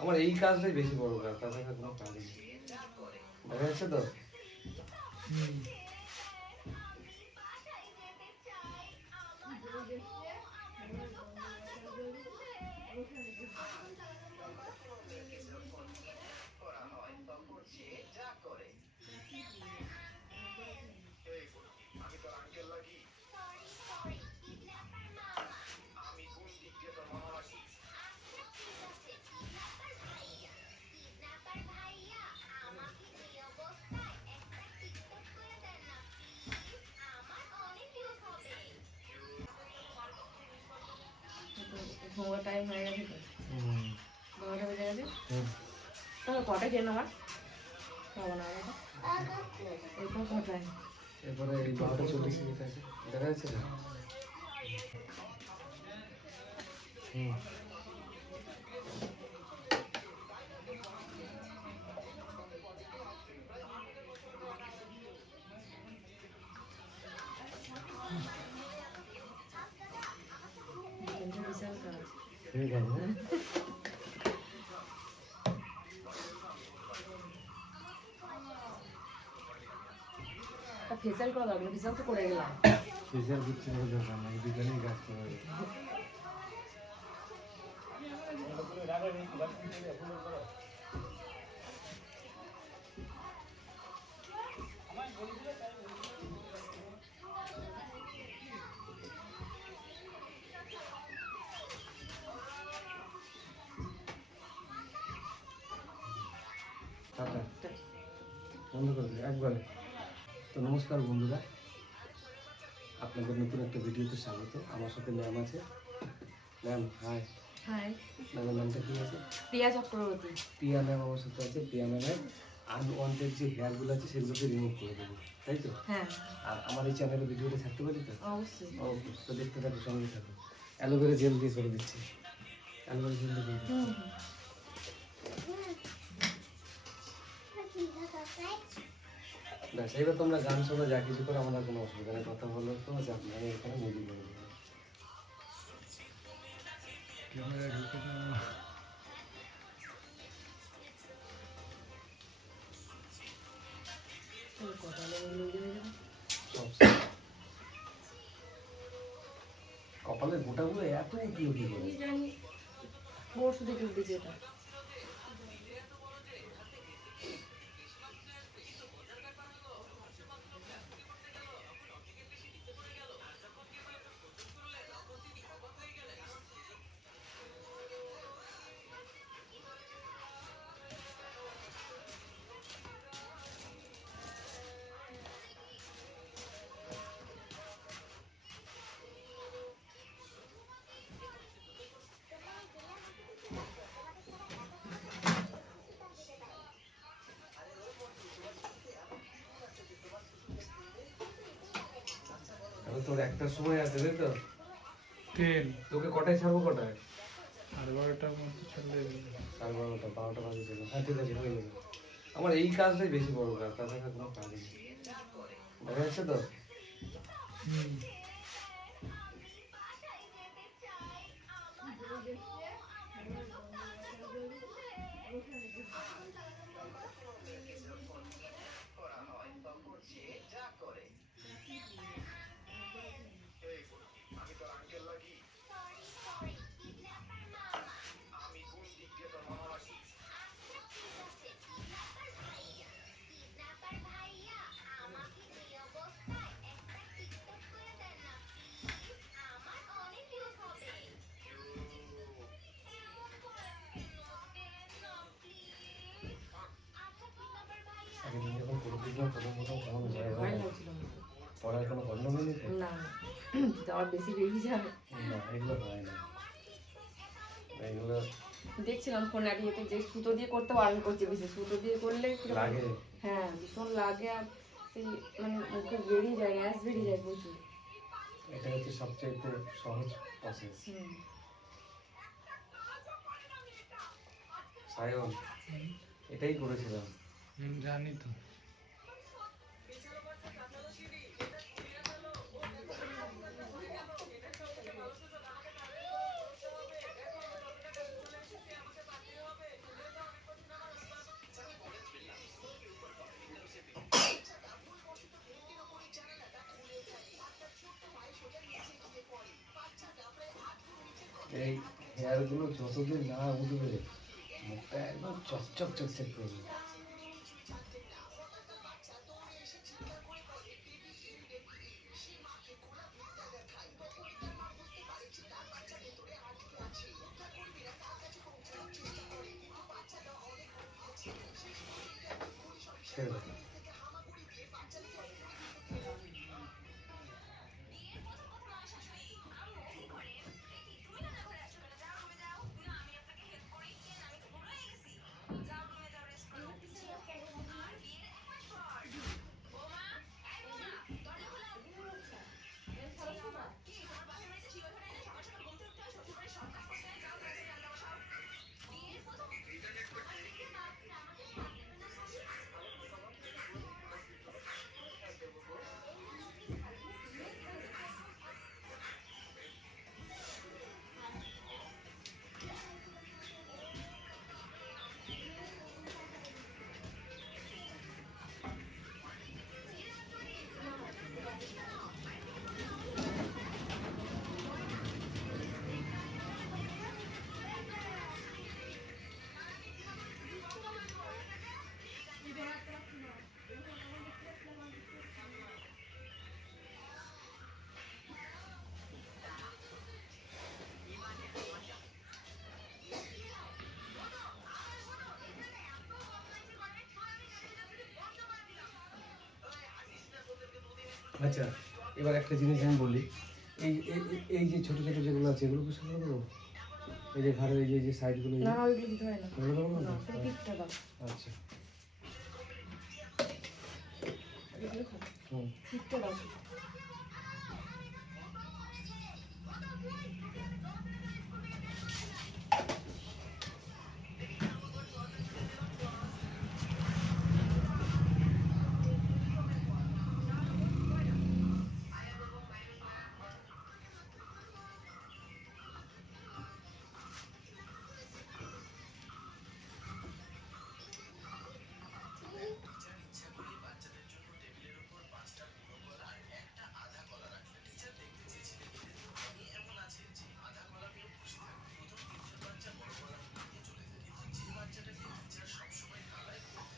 আমার এই কাজটাই বেশি বড় কাজ তাছাড়া কোনো কাজ নেই। যাচ্ছে তো? ঘুমোর টাইম হয়ে গেছে তো। হুম। নটা বেজে গেছে। তাহলে কটা খেয়ে নেওয়ার খাব না এরপর কটায় এরপরে বারোটা চল্লিশ মিনিট আছে। দেখা যাচ্ছে না? হুম। ফেসিয়াল করা দরকার ফেসিয়াল তো করে গেলাম ফেসিয়াল কিছু করে দরকার নাই দুজনেই কাজ করে দেবে। বন্ধ করে দিই, একবারে। তো নমস্কার বন্ধুরা আপনাদের নতুন একটা ভিডিওতে স্বাগত। আমার সাথে ম্যাম আছে। ম্যাম হাই হাই ম্যামের নামটা কি আছে? প্রিয়া চক্রবর্তী। প্রিয়া ম্যাম আমার সাথে আছে। প্রিয়া ম্যামের আনওয়ান্টেড যে হেয়ারগুলো আছে সেগুলোকে রিমুভ করে দেবো তাই তো? হ্যাঁ। আর আমার এই চ্যানেলে ভিডিওটা থাকতে পারি তো? অবশ্যই। ওকে তো দেখতে থাকো সঙ্গে থাকো। অ্যালোভেরা জেল দিয়ে করে দিচ্ছি। অ্যালোভেরা জেল দিয়ে ব্যাস এবার তোমরা গান শোনো যা কিছু করে আমাদের কোনো অসুবিধা নেই। কথা বলো তো চাপ নেই এখানে করে দেবো। কপালে যাবে। কপালের গোটাগুলো এত উঠি উঠি করে। কি জানি পরশু থেকে উঠেছে এটা। তোর একটার সময় আছে রে তো? ট্রেন তোকে কটায় ছাড়বো কটায়? সাড়ে বারোটার মধ্যে ছাড়লে সাড়ে বারোটা বারোটা বাজে ছিল। হ্যাঁ ঠিক আছে হয়ে যাবে আমার এই কাজটাই বেশি বড় কাজ তাছাড়া কোনো কাজই নেই। দেখা যাচ্ছে তো? হুম। পড়ার কোনো গন্ডগোল নেই না। যাওয়ার বেশি বেরিয়ে যাবে। না এগুলো হয় না। এগুলো দেখছিলাম ফোন ইয়েতে যে সুতো দিয়ে করতে বারণ করছে বেশি। সুতো দিয়ে করলে লাগে? হ্যাঁ ভীষণ লাগে আর সেই মানে মুখে বেরিয়ে যায় গ্যাস বেরিয়ে যায় প্রচুর। এটা হচ্ছে সবচাইতে সহজ প্রসেস হুম। সায়ন এটাই করেছিলাম। জানি তো। দাড়িগুলো যতদিন না উঠবে মুখটা একদম চকচক চকচক করবে ছেড়ে দাও। আচ্ছা এবার একটা জিনিস আমি বলি। এই এই- যে ছোট ছোট যেগুলো আছে এগুলো কি করে দেবো এই যে ঘরের এই যে- যে সাইডগুলো না ওইগুলো দিতে হয় না। দেবো না? আচ্ছা। হুম।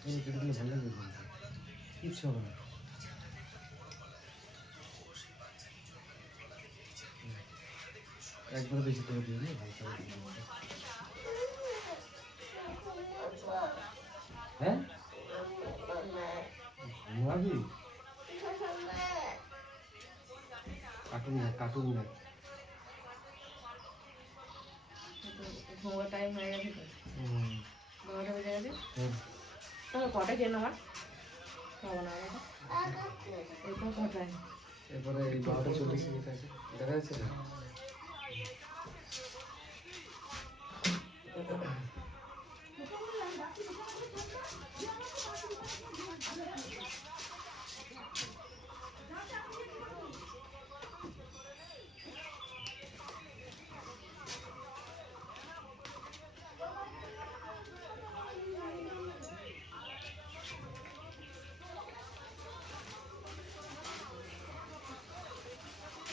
এই ভালো লাগবে কিন্তু। কিচ্ছু হবে না। একবারে বেশি করে দিয়ে দিই হালকা করে দিয়ে দিই। হ্যাঁ? ঘুমাবি? কার্টুন না কার্টুন না ঘুমোর টাইম হয়ে গেছে বারোটা বেজে গেছে। তাহলে কটা কেন আমার? খাব না এরকম কটায় এরপরে এই বারোটা চল্লিশ মিনিট আছে। দেখা যাচ্ছে না?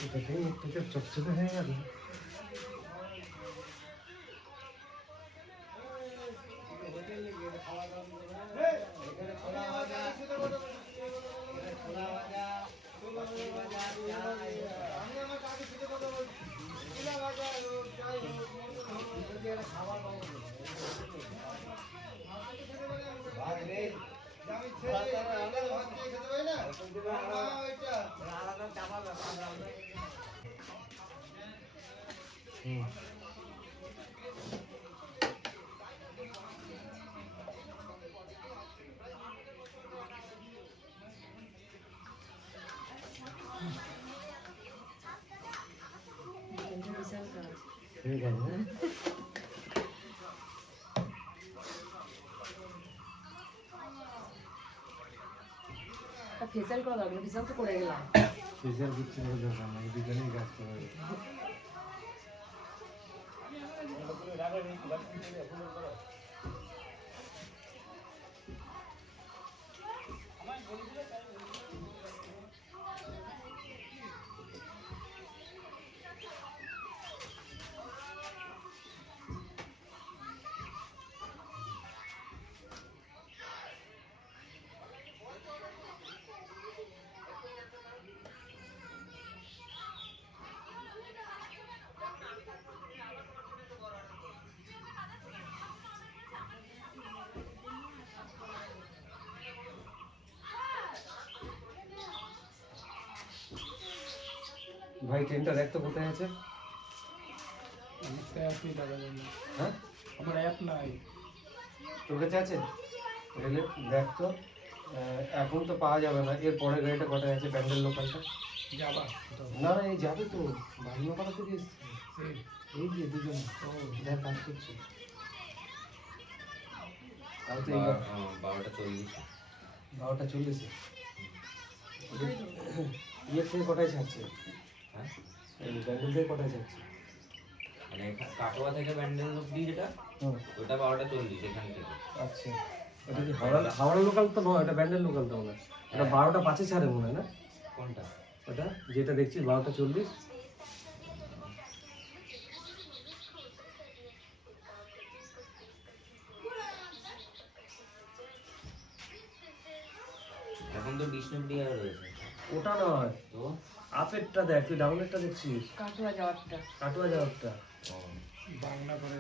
এটাতেই মুখটাকে চকচকে হয়ে গেল হুম কিন্তু বিশাল কাজ হয়ে গেল হ্যাঁ ফেসিয়াল করা লাগবে ফেসিয়াল তো করে গেলাম ফেসিয়াল করছি বলে দরকার নাই দুজনেই কাজ করে হবে ভাই ট্রেনটা দেখ তো কোথায় আছে দেখা হ্যাঁ আমার অ্যাপ নাই তোর কাছে আছে রেলে দেখ তো আহ, এখন তো পাওয়া যাবে না এর পরের গাড়িটা কোথায় আছে ব্যান্ডেল লোকালটা যাবা না না এই যাবে তো বাহিমাপাড়া থেকে এসছে এই, এই যে দুজন ও, যা কাজ করছে তাও তো বারোটা চল্লিশ বারোটা চল্লিশে ইয়ে থেকে কটায় ছাড়ছে হ্যাঁ? ব্যান্ডেল থেকে কটায় ছাড়ছে মানে কাটোয়া থেকে ব্যান্ডেল অব্দি যেটা ওটা বারোটা চল্লিশ এখান থেকে। আচ্ছা। এটা কি হাওড়া হাওড়া লোকাল তো নয় এটা ব্যান্ডেল লোকাল তো মনে হয়। এটা বারোটা পাঁচে ছাড়ে মনে হয় না? কোনটা? ওটা যেটা দেখছি বারোটা চল্লিশ। এখন তো ডিসনেবডি রয়েছে। ওটা নয়। তো? আপেরটা দেখ তুই ডাউনেরটা দেখছিস? কাটোয়া যাওয়ারটা। কাটোয়া যাওয়ারটা। বাংলা করে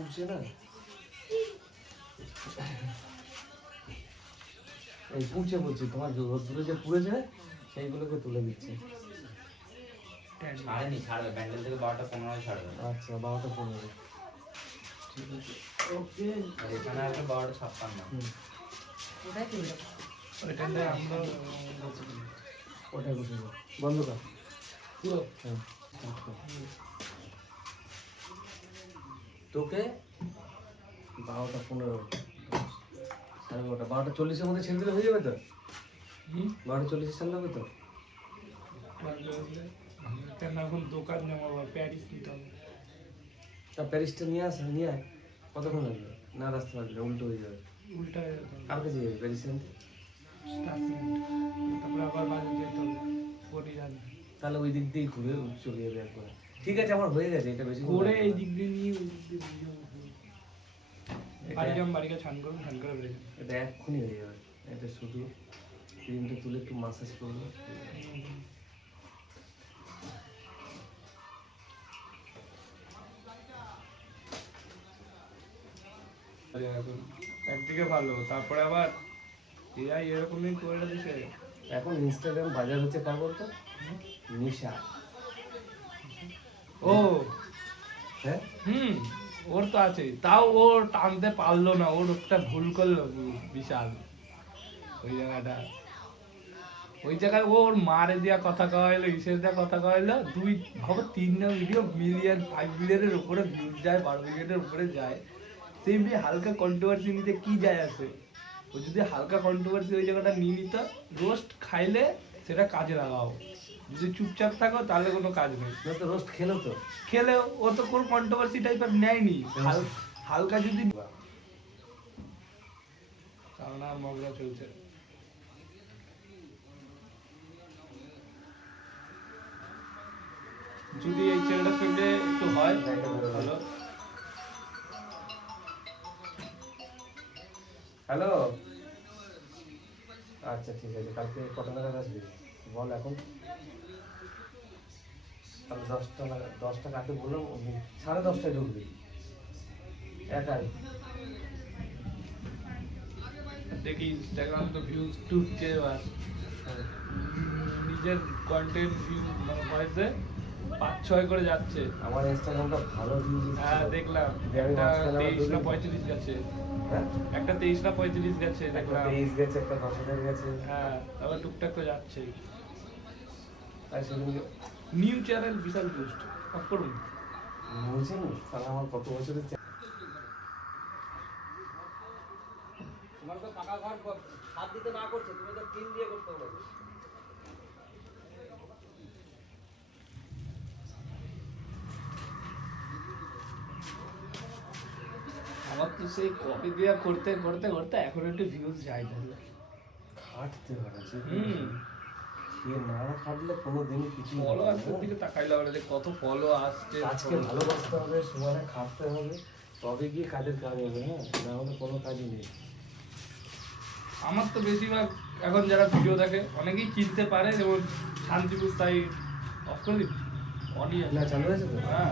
উঠছে না? এই পুড়ছে বলছি তোমার যে রোদ্দুরে যে পুড়েছে সেইগুলোকে তুলে দিচ্ছে। ছাড়েনি ছাড়বে ব্যান্ডেল থেকে বারোটা পনেরো ছাড়বে। আচ্ছা বারোটা পনেরো ঠিক আছে ওকে আর এখানে বারোটা ছাপ্পান্ন। হুম। ওটাই কিনলো ওইটাতে আমরা ওটাই বসে যাও। বন্ধ কর। হ্যাঁ। তোকে? বারোটা পনেরো। সাড়ে বারোটা। বারোটা চল্লিশের মধ্যে ছেড়ে দিলে হয়ে যাবে তো? হুম? বারোটা চল্লিশে ছেড়ে দেবে তো? দোকান জমাবো প্যারিস নিতে হবে। তা প্যারিসটা নিয়ে আস নিয়ে আয় কতক্ষণ লাগবে? না রাস্তা লাগবে উল্টো হয়ে যাবে। উল্টা কার কাছে যাবে প্যারিস আনতে তারপরে আবার বাজার যেতে হবে তাহলে ওই দিক দিয়েই ঘুরে চলে যাবে একবার। ঠিক আছে আমার হয়ে গেছে এটা বেশি করে এই দিক দিয়ে নিয়ে। বাড়ি যাম বাড়িকে ছান করুন ছান করে বেরিয়ে এটা এক্ষুনি হয়ে যাবে। এটা শুধু ক্রিমটা তুলে একটু মাসাজ করব। একদিকে ভালো তারপরে আবার এআই এরকমই করে দিছে। এখন ইনস্টাগ্রাম বাজার হচ্ছে কার বলতো? নিশা। ও। হ্যাঁ? হুম ওর তো আছে। তাও ও টানতে পারল না ওর একটা ভুল করল বিশাল। ওই জায়গাটা। ওই জায়গায় ও ওর মারে দেওয়া কথা কওয়াইলো ইসের দেওয়া কথা কওয়াইলো দুই ভাবো তিনটা ভিডিও মিলিয়ন ফাইভ মিলিয়নের উপরে ভিউজ যায় বারো মিলিয়নের উপরে যায়। সেমনি হালকা কন্ট্রোভার্সি নিতে কি যায় আছে ও যদি হালকা কন্ট্রোভার্সি ওই জায়গাটা নিয়ে নিত রোস্ট খাইলে সেটা কাজে লাগাও। যদি চুপচাপ থাকো তাহলে কোনো কাজ নেই। তো রোস্ট খেলো তো। খেলে ও তো কোনো কন্ট্রোভার্সি টাইপের নেয়নি। হালকা যদি কারণ আর মগরা চলছে যদি এই ছেলেটার সঙ্গে একটু হয় ভালো। হ্যালো আচ্ছা ঠিক আছে, কালকে কটা নাগাদ আসবি? বল এখন। তাহলে দশটা নাগাদ, দশটা কাকে বললাম? সাড়ে দশটায় ঢুকবি। একাই। দেখি ইনস্টাগ্রাম তো ভিউজ টুকছে এবার। নিজের কন্টেন্ট ভিউ মানে হয়েছে পাঁচ ছয় করে যাচ্ছে। আমার ইনস্টাগ্রামটা ভালো ভিউজ হ্যাঁ দেখলাম। একটা মাঝখানে তেইশ না পঁয়ত্রিশ গেছে। হ্যাঁ? একটা তেইশ না পঁয়ত্রিশ গেছে দেখলাম। তেইশ গেছে একটা দশ হাজার গেছে। হ্যাঁ তারপর টুকটাক তো যাচ্ছে। তাই সেদিনকে নিউ চ্যানেল বিশাল বুস্ট অফ করুন। বলছেন তাহলে আমার কত বছরের তোমার তো পাকা ঘর হাত দিতে না করছে তুমি তো টিন দিয়ে করতে হবে আমার তো সেই কপি দেওয়া করতে করতে করতে এখন একটু ভিউজ যায় তাহলে। খাটতে যে হুম। সে না খাটলে কোনো দিনই কিছু ফলো আসতে দিকে তাকাইলে আমরা যে কত ফলো আসছে আজকে ভালোবাসতে হবে সমানে খাটতে হবে তবে গিয়ে কাজের কাজ হবে হ্যাঁ? না হলে কোনো কাজই নেই। আমার তো বেশিরভাগ এখন যারা ভিডিও দেখে অনেকেই চিনতে পারে যেমন শান্তিপুর তাই অফ করে দিন না চালু হয়েছে তো? হ্যাঁ।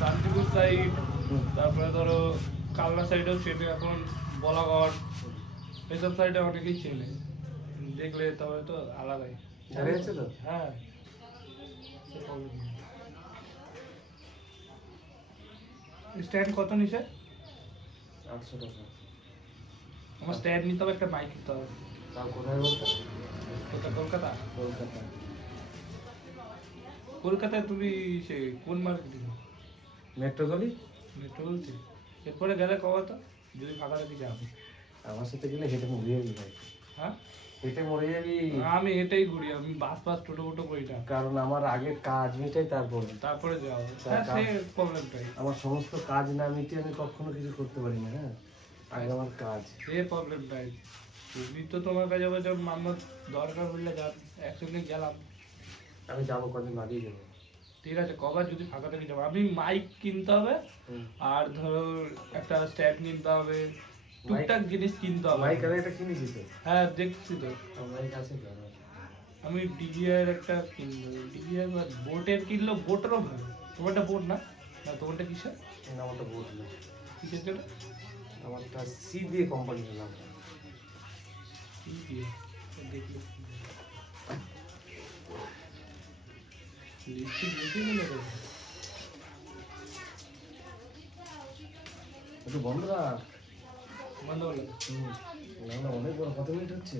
শান্তিপুর সাইড তারপরে ধরো কালনা সাইডেও সেটা এখন বলাগড় এসব সাইডে অনেকেই চেনে। দেখলে তবে তো আলাদাই। ঝাড়ে তো? হ্যাঁ। স্ট্যান্ড কত নিছে আটশো টাকা। আমার স্ট্যান্ড নিতে হবে একটা বাইক নিতে হবে। তাও কোথায় বলতো? কোথায় কলকাতা? কলকাতা। কলকাতায় তুমি সে কোন মার্কেটিং মেট্রো গলি মেট্রো বলছি এরপরে গেলে কবে তো? যদি ফাঁকা থাকি যাব আমার সাথে গেলে হেঁটে মরে যাবি ভাই। হ্যাঁ? হেঁটে মরে যাবি। আমি হেঁটেই ঘুরি আমি বাস বাস টোটো ফোটো করি না। কারণ আমার আগে কাজ মিটাই তারপরে। তারপরে যাব তা হ্যাঁ প্রবলেমটাই আমার সমস্ত কাজ না মিটিয়ে আমি কখনো কিছু করতে পারি না হ্যাঁ? আগে আমার কাজ। সে প্রবলেমটাই তুমি তো তোমার কাছে আবার যখন আমার দরকার হলে যান একসঙ্গে গেলাম। আমি যাব কদিন আগেই যাব। ঠিক আছে কবার যদি ফাঁকা থেকে যাব আমি মাইক কিনতে হবে আর ধরো একটা স্ট্যান্ড কিনতে হবে টুকটাক জিনিস কিনতে হবে। মাইক আমি একটা কিনেছি তো। হ্যাঁ দেখছি তো। আমার মাইক আছে তো। আমার। আমি ডিভিআর একটা কিনবো। ডিভিআর বা বোটের কিনলো বোটেরও ভালো। তোমারটা বোট না? না তোমারটা কিসের? না, আমারটা বুঝলো কিসের জন্য? আমারটা সি দিয়ে কোম্পানির নাম। দিয়ে। দেখলে একটু বন্ধ রাখ। বন্ধ। না না অনেক বড় কত মিনিট হচ্ছে?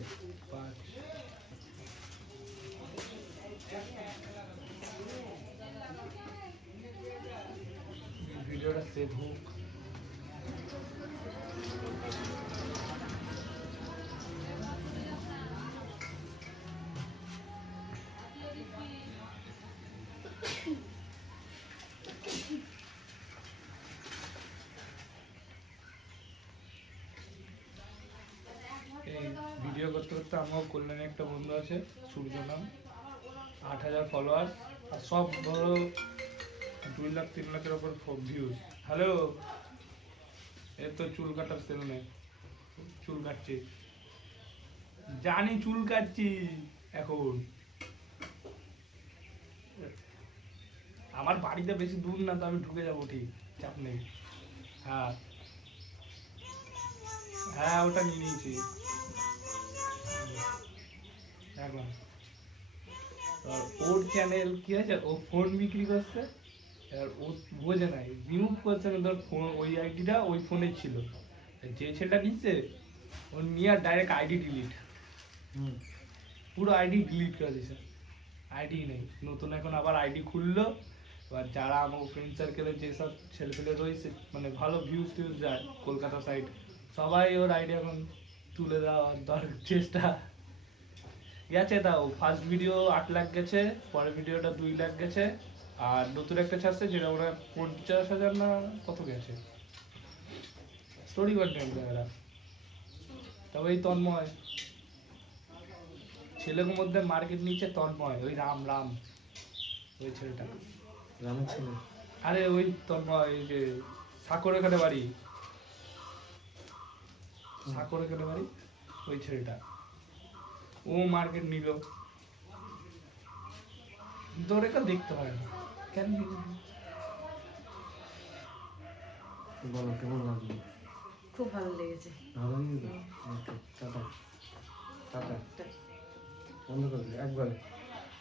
ভিডিওটা সেভ হোক। করতে করতে আমার কল্যাণে একটা বন্ধু আছে, সূর্য নাম। আট হাজার ফলোয়ার্স আর সব ধরো দুই লাখ, তিন লাখের ওপর ভিউজ হ্যালো এর তো চুল কাটার সেল নেই। চুল কাটছি। জানি চুল কাটছি এখন। আমার বাড়িতে বেশি দূর না, তো আমি ঢুকে যাব ঠিক, চাপ নেই। হ্যাঁ। হ্যাঁ ওটা নিয়ে নিয়েছি। এখন আর ওর চ্যানেল কি আছে? ও ফোন বিক্রি করছে। আর ও বোঝে নাই রিমুভ করছে না ধর ফোন ওই আইডিটা ওই ফোনে ছিল। যে ছেলেটা নিচ্ছে ও নিয়ে ডাইরেক্ট আইডি ডিলিট হুম। পুরো আইডি ডিলিট করে দিছে। আইডি নেই। নতুন এখন আবার আইডি খুললো। এবার যারা আমার ফ্রেন্ড সার্কেলে যেসব ছেলেপেলে রয়েছে মানে ভালো ভিউজ টিউজ যায় কলকাতা সাইড সবাই ওর আইডি এখন তুলে দেওয়ার দর চেষ্টা। গেছে তাও ফার্স্ট ভিডিও আট লাখ গেছে পরের ভিডিওটা দুই লাখ গেছে আর নতুন একটা ছাড়ছে যেটা ওরা পঞ্চাশ হাজার না কত গেছে? স্টোরি কন্টেন্ট এরা তবে এই তন্ময়। ছেলের মধ্যে মার্কেট নিচ্ছে তন্ময় ওই রাম রাম ওই ছেলেটা। রামের ছেলে। আরে ওই তন্ময় এই যে সাকর এখানে বাড়ি। সাকর এখানে বাড়ি ওই ছেলেটা। ও মার্কেট নিল। কেউ দেখতে হয় না। কেন? বলো কেমন লাগল? খুব ভালো লেগেছে। ভালো লেগেছে ওকে টাটা। টাটা। বন্ধ করে একবারে।